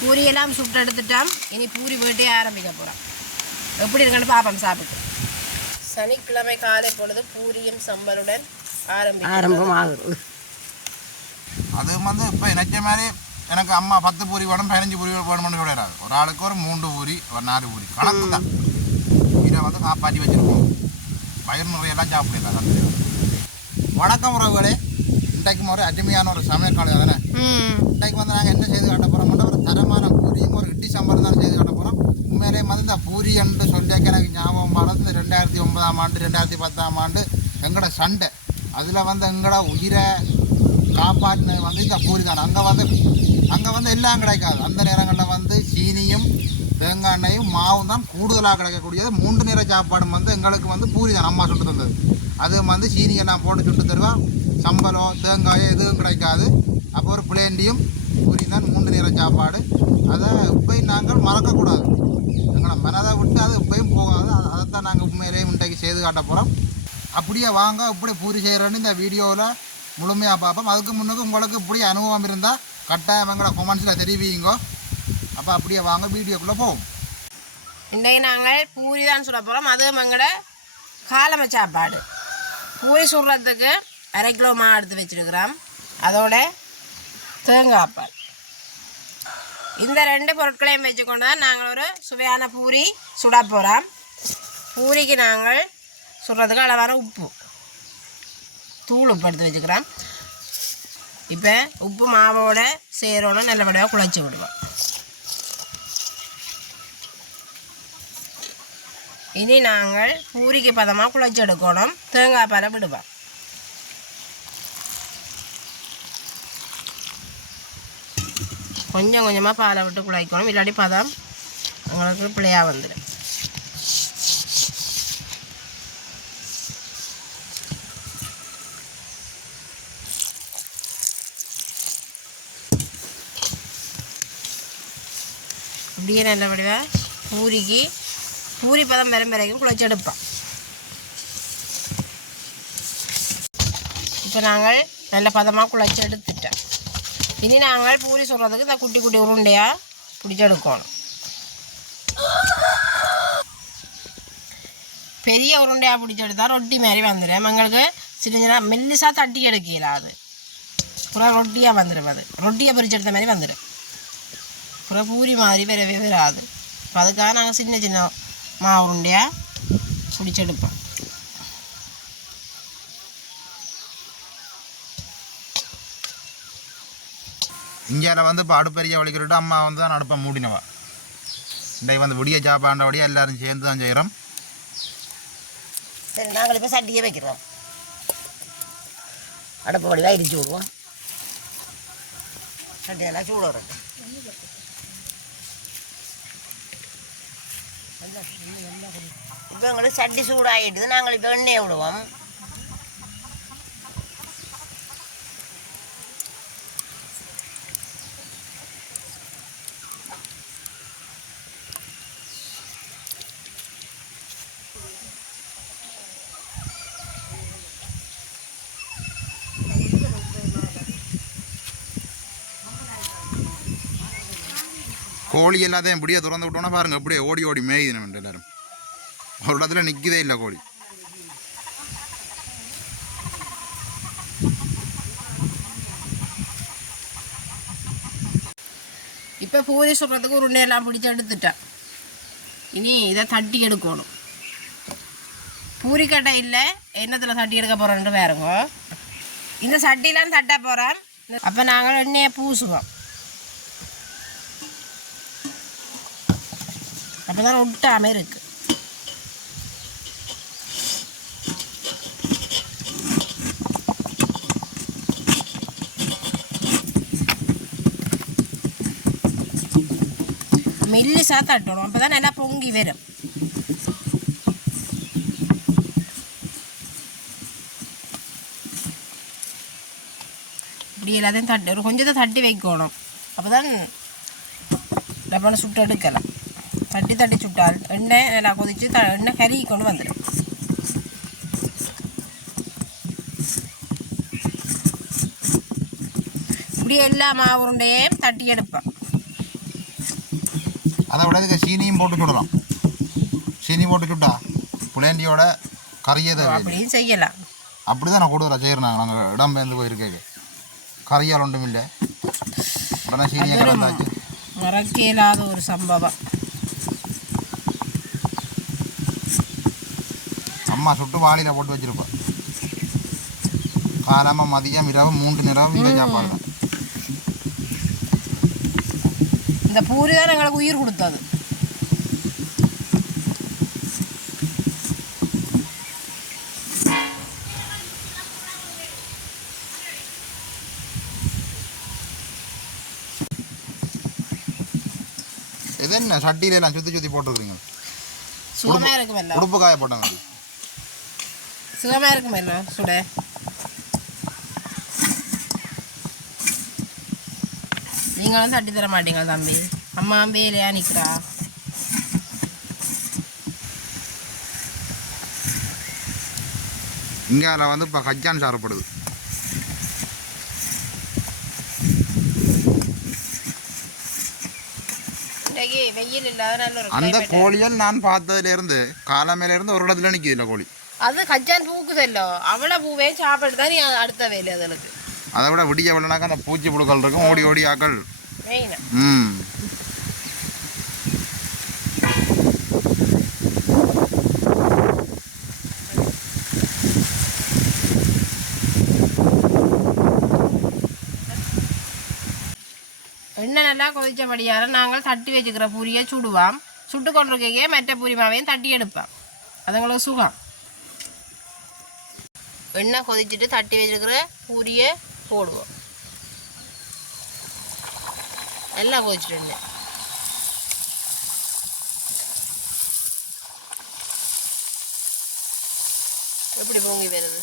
பூரியெல்லாம் சுட்டு எடுத்துட்டோம் இனி பூரி வேட்டையே ஆரம்பிக்க போகிறோம் எப்படி இருக்குன்னு பார்ப்போம் சாப்பிட்டு. சனிக்கிழமை காலை பொழுது பூரியும் சம்பலுடன் ஆரம்பிக்கும். ஆரம்பமாகுது. அது வந்து இப்போ நினைச்ச மாதிரி எனக்கு அம்மா பத்து பூரி வேணும் பதினஞ்சு பூரி வேணும்னு சொல்லிடாது ஒரு ஆளுக்கு ஒரு மூன்று பூரி ஒரு நாலு பூரி. கணக்கு தான். இதை வந்து காப்பாற்றி வச்சுருக்கோம். பயிர் முறையெல்லாம் சாப்பிடலாம் வணக்கம் உறவுகளே. இன்றைக்கும் ஒரு அருமையான ஒரு சமையல் காலம் தானே? ம். இன்றைக்கு வந்து நாங்கள் என்ன செய்து காட்ட போகிறோம்னா ஒரு தரமான பூரியும் ஒரு இட்லி சாம்பார் தான் செய்து காட்ட போகிறோம் உண்மையிலே வந்து இந்த பூரி என்று சொல்லியாக்க எனக்கு ஞாபகம் மறந்து ரெண்டாயிரத்தி ஒன்பதாம் ஆண்டு ரெண்டாயிரத்தி பத்தாம் ஆண்டு எங்களோட சண்டை. அதில் வந்து எங்களோட உயிரை காப்பாற்றினது வந்து இந்த பூரி தான் அங்கே வந்து அங்கே வந்து எல்லாம் கிடைக்காது. அந்த நேரங்களில் வந்து சீனியும் தேங்காய் எண்ணெயும் மாவும் தான் கூடுதலாக கிடைக்கக்கூடியது. மூன்று நேர சாப்பாடும் வந்து எங்களுக்கு வந்து பூரி தான் அம்மா சுட்டு தந்தது. அது வந்து சீனியை நான் போட்டு சுட்டு தருவேன் சம்பளோ தேங்காயோ எதுவும் கிடைக்காது. அப்போ ஒரு பிளேண்டியும் பூரி தான் மூன்று நிற சாப்பாடு. அதை போய் நாங்கள் மறக்கக்கூடாது எங்களை மனதை விட்டு அது எப்பயும் போகாது. அதை அதைத்தான் நாங்கள் உண்மையிலேயே இன்றைக்கு செய்து காட்ட போகிறோம் அப்படியே வாங்க இப்படி பூரி செய்கிறேன்னு இந்த வீடியோவில் முழுமையாக பார்ப்போம். அதுக்கு முன்னுக்கு உங்களுக்கு இப்படி அனுபவம் இருந்தால் கட்டாயம் எங்களை கொமெண்ட்ஸில் தெரிவிங்க. அப்போ அப்படியே வாங்க வீடியோக்குள்ளே போவோம். இன்றைக்கு நாங்கள் பூரி தான் சுட போகிறோம் அதுவும் எங்களோட காலமை சாப்பாடு. பூரி சுடுறதுக்கு அரை கிலோ மா எடுத்து வச்சுருக்கிறோம். அதோட தேங்காய் பால். இந்த ரெண்டு பொருட்களையும் வச்சுக்கொண்டு தான் நாங்கள் ஒரு சுவையான பூரி சுட போகிறோம் பூரிக்கு நாங்கள் சுடுறதுக்கு அளவான உப்பு. தூள் உப்பு எடுத்து வச்சுக்கிறோம். இப்போ உப்பு மாவோட சேரோன்னு நல்லபடியாக குழச்சி விடுவோம். இனி நாங்கள் பூரிக்கு பதமாக குழச்சி எடுக்கணும். தேங்காய் பாலை விடுவோம். கொஞ்சம் கொஞ்சமாக பாலை விட்டு குழைக்கணும் இல்லாட்டி பதம் உங்களுக்கு பிள்ளையாக வந்துடும் இப்படியே நல்லபடியாக பூரிக்கு பூரி பதம் வரும் வரைக்கும் குழச்சி இப்போ நாங்கள் நல்ல பதமாக குழச்சி எடுத்துட்டோம். இனி நாங்கள் பூரி சுடுறதுக்கு இந்த குட்டி குட்டி உருண்டையாக பிடிச்சி பெரிய உருண்டையாக பிடிச்செடுத்தா ரொட்டி மாதிரி வந்துடும் எங்களுக்கு சின்ன சின்ன மெல்லிசாக தட்டி எடுக்கல அது புறம் ரொட்டியாக வந்துடும் அது ரொட்டியை பிரிச்செடுத்த மாதிரி வந்துடும் அப்புறம் பூரி மாதிரி வரவே வராது இப்போ அதுக்காக நாங்கள் சின்ன சின்ன மாவு உருண்டையாக பிடிச்செடுப்போம் இந்தியாவில் வந்து இப்போ அடுப்பறிய வலிக்கிட்டு அம்மா வந்து தான் அடுப்பை மூடினவா. இன்றைக்கு வந்து விடிய சாப்பாண்ட வழியாக எல்லாரும் சேர்ந்து தான் செய்கிறோம் சரி நாங்கள் இப்போ சட்டியே வைக்கிறோம். அடுப்பு வடிவாக இடிச்சு விடுவோம். சட்டியெல்லாம் சூடு இப்போ எங்களுக்கு சட்டி சூடாகிடுது நாங்கள் இப்போ எண்ணெயை விடுவோம். கோழி எல்லாத்தையும் இப்படியே திறந்து விட்டோன்னா பாருங்க அப்படியே ஓடி ஓடி மேயுது நம்ம எல்லாரும். ஒரு இடத்துல நிற்கதே இல்லை கோழி. இப்போ பூரி சுடுறதுக்கு உருண்டையெல்லாம் பிடிச்சி எடுத்துட்டேன். இனி இதை தட்டி எடுக்கணும். பூரிக்கட்டை இல்லை எண்ணத்தில் தட்டி எடுக்க போகிறோன்ட்டு வேறுங்க இந்த சட்டிலாம் தட்ட போகிறேன் அப்போ நாங்கள் எண்ணெயை பூசுவோம். அப்போ தான் ஒட்டாமல் இருக்குது மெல்லிசாக தட்டணும் அப்போ தான் நல்லா பொங்கி வரும். இப்படி எல்லாத்தையும் தட்டு ஒரு கொஞ்சத்தை தட்டி வைக்கணும். அப்போ தான் டப்பான சுட்டு எடுக்கலாம். தட்டி தட்டி சுட்டால் எண்ணெய் நல்லா கொதித்து த எண்ணெய் கறி கொண்டு வந்துடும் இப்படி எல்லா மாவு உருண்டையும் தட்டி எடுப்பேன் அதை விட இதுக்கு சீனியும் போட்டு சுடலாம் சீனி போட்டு சுட்டா புளேண்டியோட கறியதை அப்படியும் செய்யலாம் அப்படி தான் நான் கூடுதலாக செய்கிறேன் நாங்கள் இடம் பெயர்ந்து போயிருக்கேன் கறியால் ஒன்றும் இல்லை உடனே சீனியை கலந்தாச்சு மறக்க இயலாத ஒரு சம்பவம் அம்மா சுட்டு வாளியில் போட்டு வச்சிருப்போம் காலமாக மதியம் இரவு மூன்று நிறவு இந்த சாப்பாடு தான். இந்த பூரி தான் எங்களுக்கு உயிர் கொடுத்தது. இது என்ன? சட்டியில எல்லாம் சுற்றி சுற்றி போட்டுருக்குறீங்க. உடுப்பு காய போட்டாங்க. சுகமாக இருக்குமல்ல சுட? நீங்களும் தட்டி தர மாட்டீங்க தம்பி? அம்மா வேலையா நிற்கிறா இங்கே அதில் வந்து இப்போ கஜான் சாரப்படுது. அந்த. கோழிகள் நான் பார்த்ததுலேருந்து காலமேலேருந்து ஒரு இடத்துல நிற்கிது இல்லை கோழி. அது கச்சான் பூக்குதல்லோ அவளை பூவே சாப்பிட்டு தான் அடுத்த வேலை அதுகளுக்கு அதை விட விடிய விடனாக்கா அந்த பூச்சி புழுக்கள் இருக்கும் ஓடி ஓடி ஆக்கள் ம் எண்ணெய் நல்லா கொதிச்சபடியார நாங்கள் தட்டி வச்சுக்கிற பூரியை சுடுவோம் சுட்டு கொண்டிருக்கையே மற்ற பூரி மாவையும் தட்டி எடுப்போம் அது உங்களுக்கு சுகம் எண்ணெய் கொதிச்சுட்டு தட்டி வச்சுருக்கிற பூரியை போடுவோம். நல்லா கொதிச்சுட்டு எப்படி பொங்கி வருது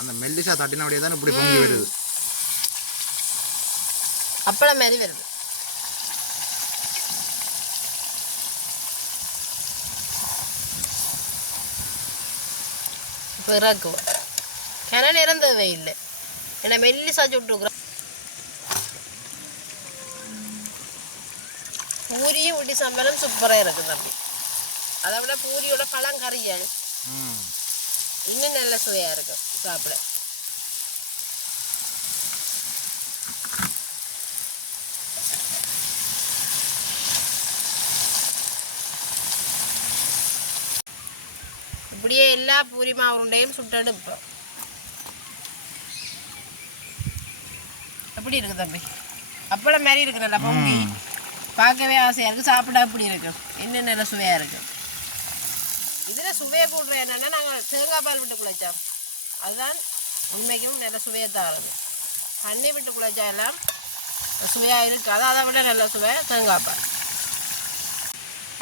அந்த மெல்லிசா தட்டினபடியே தான் இப்படி பொங்கி வருது அப்பளம் மாதிரி வருது. இறக்குவோம் கிணறு இறந்தது இல்லை. ஏன்னா மெல்லிசா சுட்டுக்கிறோம் பூரியும் ஊட்டி சம்பளம் சூப்பராக இருக்குது தம்பி. அதை விட பூரியோட பழம் கறியால் இன்னும் நல்ல சுவையாக இருக்கும். சாப்பிட. இப்படியே எல்லா பூரி மாவு உருண்டையும் சுட்டெடுப்போம் எப்படி இருக்கு தம்பி? அப்பளம் மாதிரி இருக்கு நல்லா பொங்கி பார்க்கவே ஆசையாக இருக்குது சாப்பிட அப்படி இருக்கு? இன்னும் நல்ல சுவையாக இருக்கு? இதில் சுவையை கூடுற என்னென்னா நாங்கள் தேங்காய் பால் விட்டு குழைச்சோம். அதுதான் உண்மைக்கும் நல்ல சுவையை தருது. தண்ணி விட்டு குழைச்சா எல்லாம் சுவையாக இருக்காது. அதை விட நல்ல சுவை தேங்காய் பால்.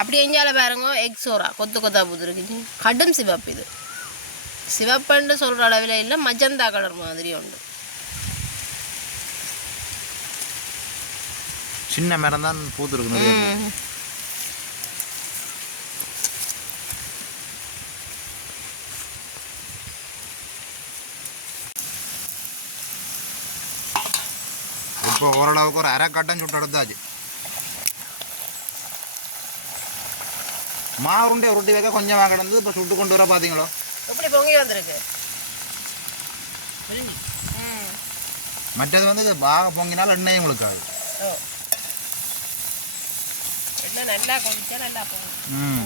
அப்படி எஞ்சால பாருங்க எக் சோறா கொத்து கொத்தா புதுருக்கு கடும் சிவப்பு இது. சிவப்புன்னு சொல்கிற அளவில் இல்லை மஜந்தா கலர் மாதிரி உண்டு. சின்ன மரம் தான் பூத்துருக்கு. இப்போ ஓரளவுக்கு ஒரு அரை கட்டம் சுட்டு எடுத்தாச்சு. மாவுருண்டை உருட்டி வைக்க கொஞ்சமாக கிடந்தது. இப்போ சுட்டு கொண்டு வர பார்த்தீங்களோ எப்படி பொங்கி வந்திருக்கு? ம். மற்றது வந்து பாக பொங்கினால் எண்ணெயும் முழுக்காது ம். ம்.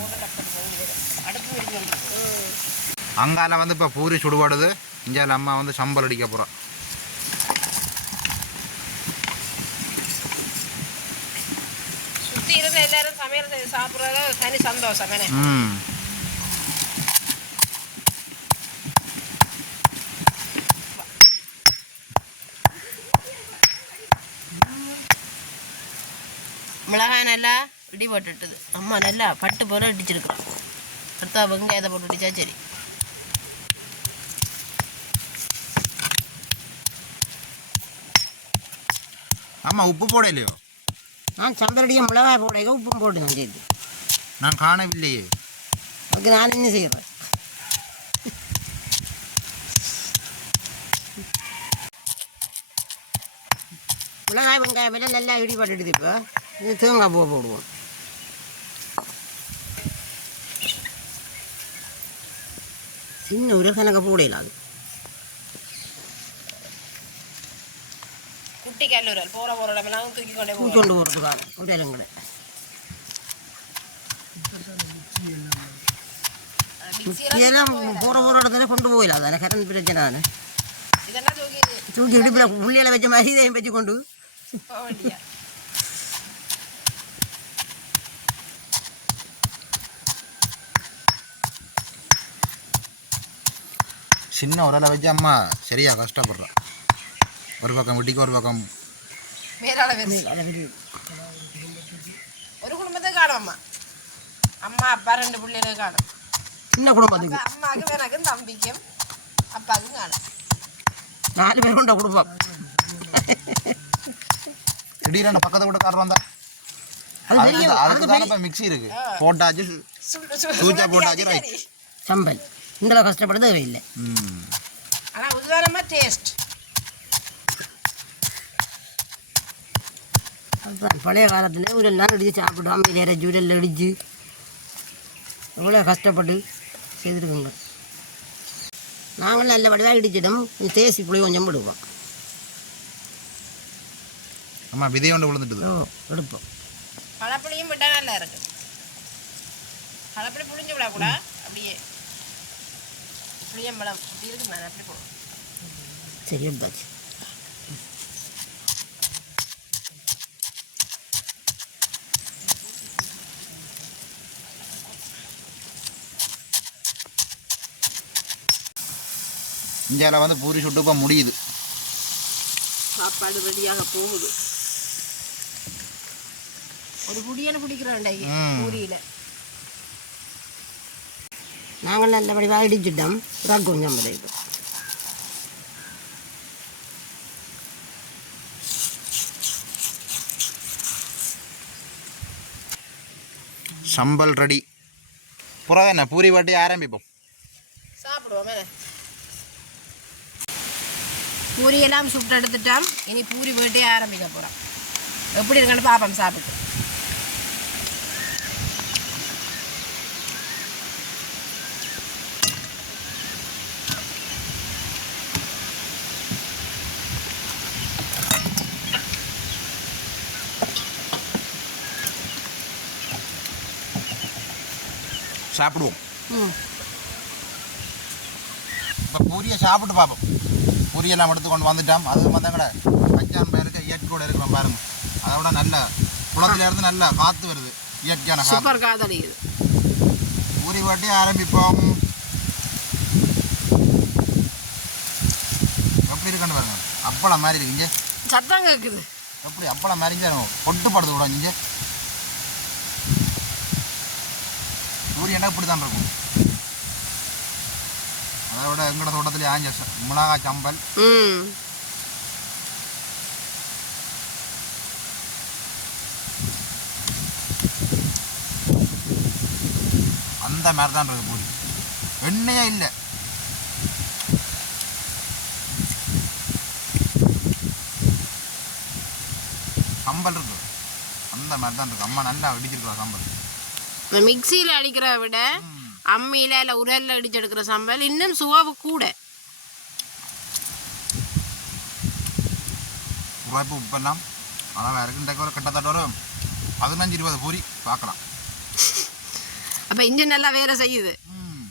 அங்கால வந்து இப்போ பூரி சுடுபாடுது. இங்கே அம்மா வந்து சம்பல் அடிக்க போகிறோம் சுற்றி இருந்து எல்லாரும் சமையல் செய்து சாப்பிட்றது தனி சந்தோஷம் ம். மிளகாய் நல்லா இடி போட்டுட்டுது. அம்மா நல்லா பட்டு போல இடிச்சிருக்கோம் அடுத்தா வெங்காயத்தை போட்டு இடிச்சா சரி. அம்மா உப்பு போடலையோ? நான் சம்பரடிய மிளகாய் போடையை உப்பும் போட்டு நான் செய்து. நான் காணவில்லையே. அதுக்கு நான் என்ன செய்கிறேன் மிளகாய் வெங்காயம் எல்லாம் நல்லா இடிபட்டுடுது இப்போ. இது தேங்காய் பூ போடுவோம். சின்ன உருகனக்கு பூடையில் அது. குட்டி கல்லூரல் போற போற இடமெல்லாம் தூக்கி கொண்டே போகிறதுக்காக போகிற போகிற இடத்துல கொண்டு போயிடலாம் அதில் கரண்ட் பிரச்சனை தானே இதெல்லாம் தூக்கி தூக்கி இடுப்பில் புள்ளியில் வச்ச மாதிரி இதையும் வச்சு கொண்டு போக வேண்டிய சின்ன உரலை வச்சு அம்மா சரியா கஷ்டப்படுறான் ஒரு பக்கம் வெட்டிக்கு ஒரு பக்கம். ஒரு குடும்பத்தை காணும் அம்மா. அம்மா அப்பா ரெண்டு பிள்ளைகளும் காணும். சின்ன குடும்பத்துக்கு. அக்கா, அம்மாவுக்கும் எனக்கும் தம்பிக்கும் அப்பாவுக்கும் காணும். நாலு பேர் கொண்ட குடும்பம். திடீரென பக்கத்து கூட கார் வந்தா. அது தெரியும். அதுக்கு தானே இப்போ மிக்ஸி இருக்கு. போட்டாச்சு சூச்சா போட்டாச்சு ரைட் சம்பல். இந்த கஷ்டப்பட தேவையில்லை. ம். ஆனா உதாரணமா டேஸ்ட் பழைய காலத்தில் ஒரு இடிச்சு சாப்பிட்டு அம்மையில் இறைச்சி உடலில் இடிச்சு எவ்வளோ கஷ்டப்பட்டு செய்திருக்குங்க. நாங்கள் நல்ல வடிவாக இடிச்சிடும் தேசி புளி கொஞ்சம் விடுவோம் அம்மா விதை ஒன்று விழுந்துட்டுது. ஓ எடுப்போம். பழப்புளியும் விட்டா நல்லா இருக்கு. பழப்புளி புளிஞ்சு விடக்கூடாது அப்படியே புளியம்பழம் இப்படி இருக்கு அப்படி போடுவோம் சரி எடுத்தாச்சு. இந்தியாவில் வந்து பூரி சுட்டு இப்போ முடியுது. சாப்பாடு ரெடியாக போகுது. ஒரு புடியான பிடிக்கிறோம். பூரியில. நாங்கள் நல்ல வடிவாக இடிச்சிட்டோம். இதான் கொஞ்சம் விளையுது சம்பல் ரெடி என்ன? பூரி வாட்டி ஆரம்பிப்போம். சாப்பிடுவோமே பூரியெல்லாம் சுட்டு எடுத்துட்டோம் இனி பூரி வேட்டையே ஆரம்பிக்க போகிறோம் எப்படி இருக்குன்னு பார்ப்போம் சாப்பிட்டு. சாப்பிடுவோம். இப்போ பூரியை சாப்பிட்டு பார்ப்போம் பூரியெல்லாம் எடுத்து கொண்டு வந்துட்டோம் அது வந்தாங்கட பச்சான் பேருக்கு இயற்கையோட இருக்கிறோம் பாருங்க. அதை விட நல்ல குளத்துல இருந்து நல்ல காற்று வருது. இயற்கையான காற்று சூப்பர் காதலிக்குது பூரி வாட்டி ஆரம்பிப்போம். எப்படி இருக்குன்னு பாருங்க. அப்பளம் மாதிரி இருக்கு இங்கே. சத்தம் கேட்குது எப்படி அப்பளம் மாதிரி இங்கே பொட்டுப்படுது கூட இங்கே. பூரி என்ன இப்படி தான் இருக்கும். அதை விட எங்கட தோட்டத்திலே ஆஞ்ச ச- மிளகா சம்பல் ம் அந்த மாதிரி தான் இருக்குது பூரி எண்ணெயே இல்லை சம்பல் இருக்கு அந்த மாதிரி தான் இருக்கு அம்மா நல்லா இடிச்சிருக்கா சம்பல் மிக்சியில் அடிக்கிறத விட அம்மியில் இல்லை உரலில் அடிச்சு எடுக்கிற சம்பல் இன்னும் சுவாவு கூட. உரைப்பு உப்பெல்லாம் அளவாக இருக்கு இன்றைக்கு ஒரு கிட்டத்தட்ட ஒரு பதினஞ்சு இருபது பூரி பார்க்கலாம் அப்போ இன்ஜின் நல்லா வேலை செய்யுது. ம்.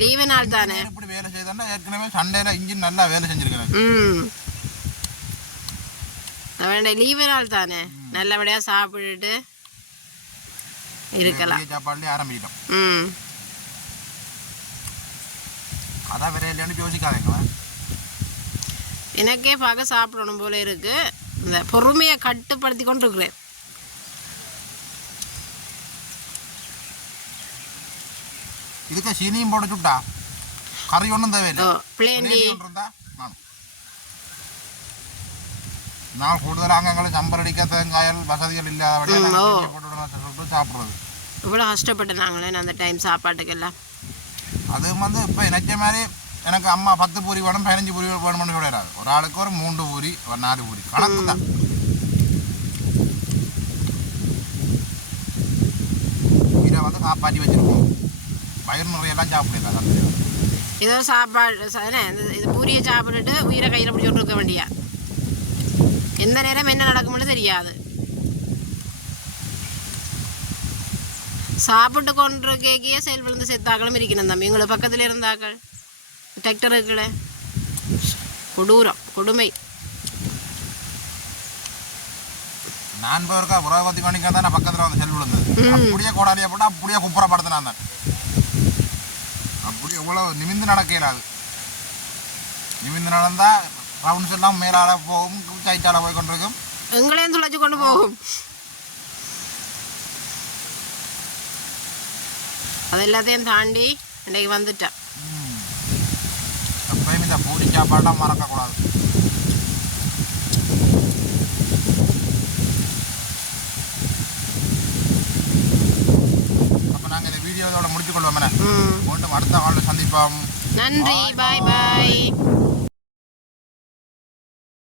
லீவு நாள் தானே? இப்படி வேலை செய்தோன்னா ஏற்கனவே சண்டையில் இன்ஜின் நல்லா வேலை செஞ்சுருக்கிறேன் ம். அவனுடைய லீவு நாள் தானே? நல்லபடியாக சாப்பிட்டுட்டு இருக்கலாம். சாப்பாடுலேயே ஆரம்பிக்கிட்டோம். ம். அதான் வேற இல்லைன்னு யோசிக்காதீங்க எனக்கே பார்க்க சாப்பிடணும் போல இருக்கு. இந்த பொறுமையை கட்டுப்படுத்தி கொண்டு இருக்கிறேன் இதுக்கு சீனியும் போட்டு சுட்டா. கறி ஒன்றும் தேவையில்லை. பிளேன் இருந்தா நான் கூடுதலாக அங்கங்களை சம்பரடிக்க தேங்காயல் வசதிகள் இல்லாதபடியாக சொல்லிட்டு சாப்பிட்றது இவ்வளோ கஷ்டப்பட்டு நாங்களே அந்த டைம் சாப்பாட்டுக்கெல்லாம் அது வந்து இப்போ நினைச்ச மாதிரி எனக்கு அம்மா பத்து பூரி வேணும் பதினஞ்சு பூரி வேணும்னு சொல்லிடாது ஒரு ஆளுக்கு ஒரு மூன்று பூரி ஒரு நாலு பூரி கணக்கு தான் உயிரை வந்து காப்பாற்றி வச்சிருக்கோம் வயிறு நிறையெல்லாம் சாப்பிடல சந்தையில் ஏதோ சாப்பாடு இது பூரியை சாப்பிட்டுட்டு உயிரை கையில் பிடிச்சிட்டு இருக்க வேண்டியா எந்த நேரம் என்ன நடக்கும்னு தெரியாது. சாப்பிட்டு கொண்டு கேக்கிய செயல் விழுந்து செத்தாக்களும் இருக்கணும் தம்பி. உங்களை பக்கத்தில் இருந்தாக்கள். டிராக்டர் இருக்குல்ல. கொடூரம் கொடுமை. நான் போயிருக்கா புறபத்தி மணிக்கு தான் பக்கத்தில் வந்து செல் விழுந்தது. அப்படியே கோடாலியை போட்டு அப்படியே குப்புறப்படுத்தினான் தான். அப்படியே இவ்வளோ நிமிந்து நடக்க இயலாது நிமிந்து நடந்தா ரவுண்ட்ஸ் எல்லாம் மேலால போகும் சைட்டால போய் கொண்டிருக்கும் எங்களையும் துளைச்சு கொண்டு போகும். அது எல்லாத்தையும் தாண்டி இன்னைக்கு வந்துட்டேன். எப்பயும் இந்த பூரி சாப்பாடெல்லாம் மறக்கக்கூடாது. அப்போ நாங்கள் இந்த வீடியோவோட முடிச்சுக்கொள்வோம் ம். மீண்டும் அடுத்த காலில் சந்திப்போம். நன்றி. பாய் பாய்